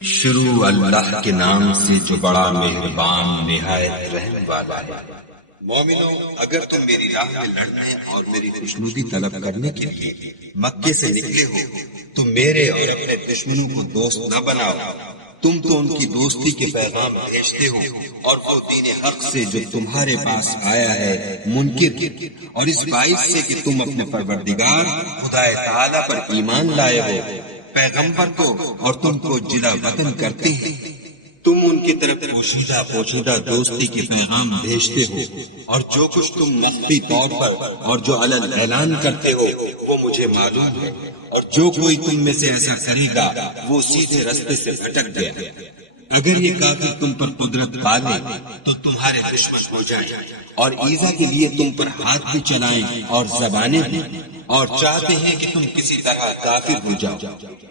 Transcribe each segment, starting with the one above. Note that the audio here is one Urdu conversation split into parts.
شروع اللہ کے نام سے جو بڑا مہربان نہایت رحم والا ہے۔ مومنو، اگر تم میری راہ میں لڑنے اور میری خوشنودی طلب کرنے کے لیے مکے سے نکلے ہو تو میرے اور اپنے دشمنوں کو دوست نہ بناؤ۔ تم تو ان کی دوستی کے پیغام بھیجتے ہو اور وہ دین حق سے جو تمہارے پاس آیا ہے منکر، اور اس باعث سے کہ تم اپنے پروردگار خدا تعالی پر ایمان لائے ہو، پیغمبر کو اور تم کو جلا وطن کرتے ہیں۔ تم ان کی طرف پوشیدہ دوستی کے پیغام بھیجتے ہو، اور جو کچھ تم مخفی طور پر اور جو علن اعلان کرتے ہو وہ مجھے معلوم ہے، اور جو کوئی تم میں سے ایسا کرے گا وہ سیدھے رستے سے بھٹک گیا۔ اگر یہ کافر تم پر قدرت پالے تو تمہارے دشمن ہو جائیں اور ایذا کے لیے تم پر ہاتھ بھی چلائیں اور زبانیں بھی، اور چاہتے ہیں کہ تم کسی طرح کافر ہو جاؤ۔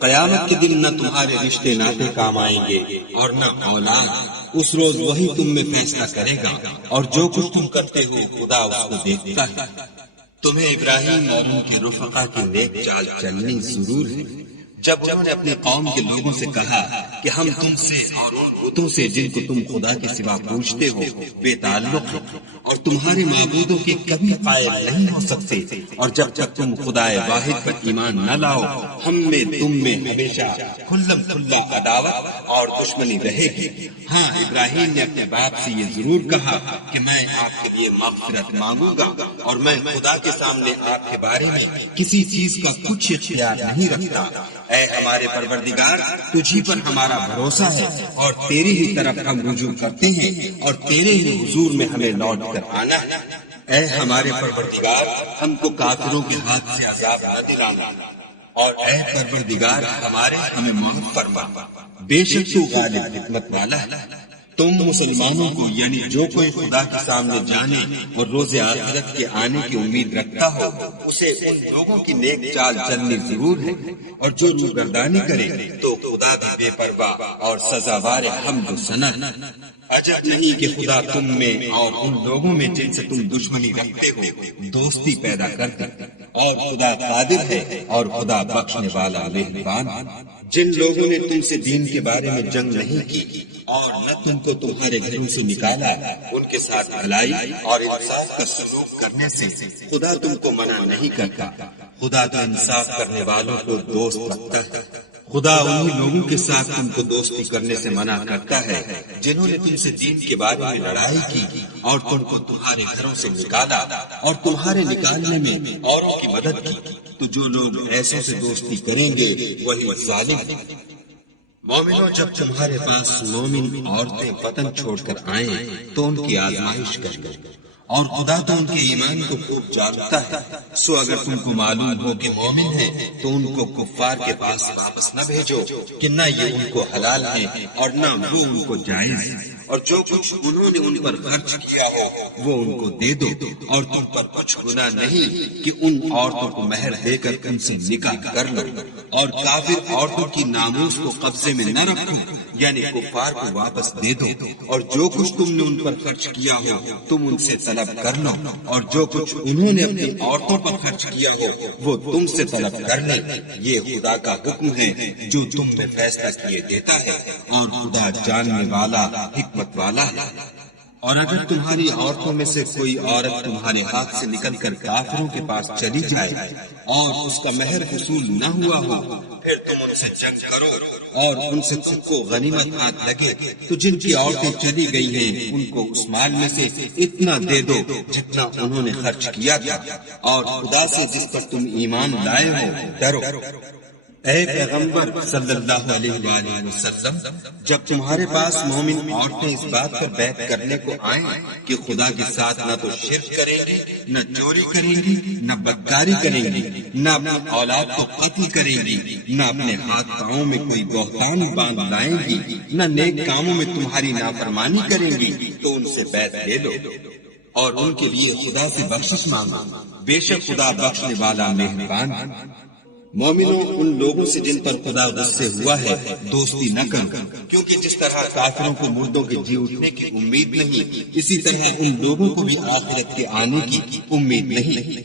قیامت کے دن نہ تمہارے رشتے ناطے کام آئیں گے اور نہ اولاد۔ اس روز وہی تم میں فیصلہ کرے گا، اور جو کچھ تم کرتے ہو خدا اس کو دیکھتا ہے۔ تمہیں ابراہیم اور ان کے رفقا کی نیک چال چلنی ضرور ہے۔ جب انہوں نے اپنی قوم کے لوگوں سے کہا کہ ہم تم سے اور ان بتوں سے جن کو تم خدا کے سوا پوچھتے ہو بے تعلق ہو، اور تمہارے معبودوں کے کبھی قائل نہیں ہو سکتے، اور جب تک تم خدا واحد پر ایمان نہ لاؤ ہم میں تم میں ہمیشہ کھلم کھلا عداوت اور دشمنی رہے گی۔ ہاں، ابراہیم نے اپنے باپ سے یہ ضرور کہا کہ میں آپ کے لیے مغفرت مانگوں گا، اور میں خدا کے سامنے آپ کے بارے میں کسی چیز کا کچھ اختیار نہیں رکھتا۔ اے ہمارے پروردگار، تجھی پر ہمارا بھروسہ ہے اور تیری ہی طرف ہم رجوع کرتے ہیں، اور تیرے ہی حضور میں ہمیں لوٹ کر آنا ہے۔ اے ہمارے پروردگار، ہم کو کافروں کے ہاتھ سے عذاب نہ دلانا، اور اے پروردگار ہمارے ہمیں معاف فرما، بے شک تو غالب حکمت والا ہے۔ تم مسلمانوں کو، یعنی جو کوئی خدا کے سامنے جانے اور روز آخرت کے آنے کی امید رکھتا ہو، اسے ان لوگوں کی نیک چال چلنی ضرور ہے، اور جو روگردانی کرے تو خدا بھی بے پرواہ اور سزاوار حمد و ثنا۔ عجب نہیں کہ خدا تم میں اور ان لوگوں میں جن سے تم دشمنی رکھتے ہو دوستی پیدا کر دے، اور خدا قادر ہے اور خدا بخشنے والا مہربان ہے۔ جن لوگوں نے تم سے دین کے بارے میں جنگ نہیں کی اور نہ تم کو تمہارے گھروں سے نکالا، ان کے ساتھ بھلائی اور انصاف کا سلوک کرنے سے خدا تم کو منع نہیں کرتا۔ خدا تو انصاف کرنے والوں کو دوست رکھتا ہے۔ خدا انہی لوگوں کے ساتھ تم کو دوستی کرنے سے منع کرتا ہے جنہوں نے تم سے دین کے بارے میں لڑائی کی اور تم کو تمہارے گھروں سے نکالا، اور تمہارے نکالنے میں اوروں کی مدد کی، تو جو لوگ ایسوں سے دوستی کریں گے وہی ظالم ہیں۔ مومنو، جب تمہارے پاس مومن عورتیں وطن چھوڑ کر آئیں تو ان کی آزمائش کرو، اور خدا تو ان کے ایمان کو خوب جانتا ہے۔ سو اگر تم کو معلوم ہو کہ مومن ہیں تو ان کو کفار کے پاس واپس نہ بھیجو کہ نہ یہ ان کو حلال ہے اور نہ وہ ان کو جائز ہے، اور جو کچھ انہوں نے ان پر خرچ کیا ہو وہ ان کو دے دو، اور تم پر کچھ گناہ نہیں کہ ان عورتوں کو مہر دے کر ان سے نکاح کر لو، اور کافر عورتوں کی ناموس کو قبضے میں نہ رکھو، یعنی کفار کو واپس دے دو، اور جو کچھ تم نے ان پر خرچ کیا ہو تم ان سے طلب کر لو، اور جو کچھ انہوں نے اپنی عورتوں پر خرچ کیا ہو وہ تم سے طلب کر لیں۔ یہ خدا کا حکم ہے جو تم میں فیصلہ کیے دیتا ہے، اور خدا جاننے والا حکمت والا ہے۔ اور اگر تمہاری عورتوں میں سے کوئی عورت تمہارے ہاتھ سے نکل کر کافروں کے پاس چلی جائے اور اس کا مہر وصول نہ ہوا ہو، پھر تم ان سے جنگ کرو اور ان سے تم کو غنیمت ہاتھ لگے تو جن کی عورتیں چلی گئی ہیں ان کو اس مال میں سے اتنا دے دو جتنا انہوں نے خرچ کیا تھا، اور خدا سے جس پر تم ایمان لائے ہو ڈرو۔ اے پیغمبر صلی اللہ علیہ وآلہ وسلم، جب تمہارے پاس مومن عورتیں اس بات پر بیعت کرنے کو آئیں کہ خدا کے ساتھ نہ تو شرک کریں گی، نہ چوری کریں گی، نہ بدکاری کریں گی، نہ اپنی اولاد کو قتل کریں گی، نہ اپنے ہاتھ پاؤں میں کوئی بہتان باندھ لائیں گی، نہ نیک کاموں میں تمہاری نافرمانی کریں گی، تو ان سے بیعت لے لو اور ان کے لیے خدا سے بخشش مانگو، بے شک خدا بخشنے والا مہربان ہے۔ مومنوں، ان لوگوں سے جن پر خدا غصے ہوا ہے دوستی نہ کرو، کیونکہ جس طرح کافروں کو مردوں کے جی اٹھنے کی امید نہیں، اسی طرح ان لوگوں کو بھی آخرت کے آنے کی امید نہیں۔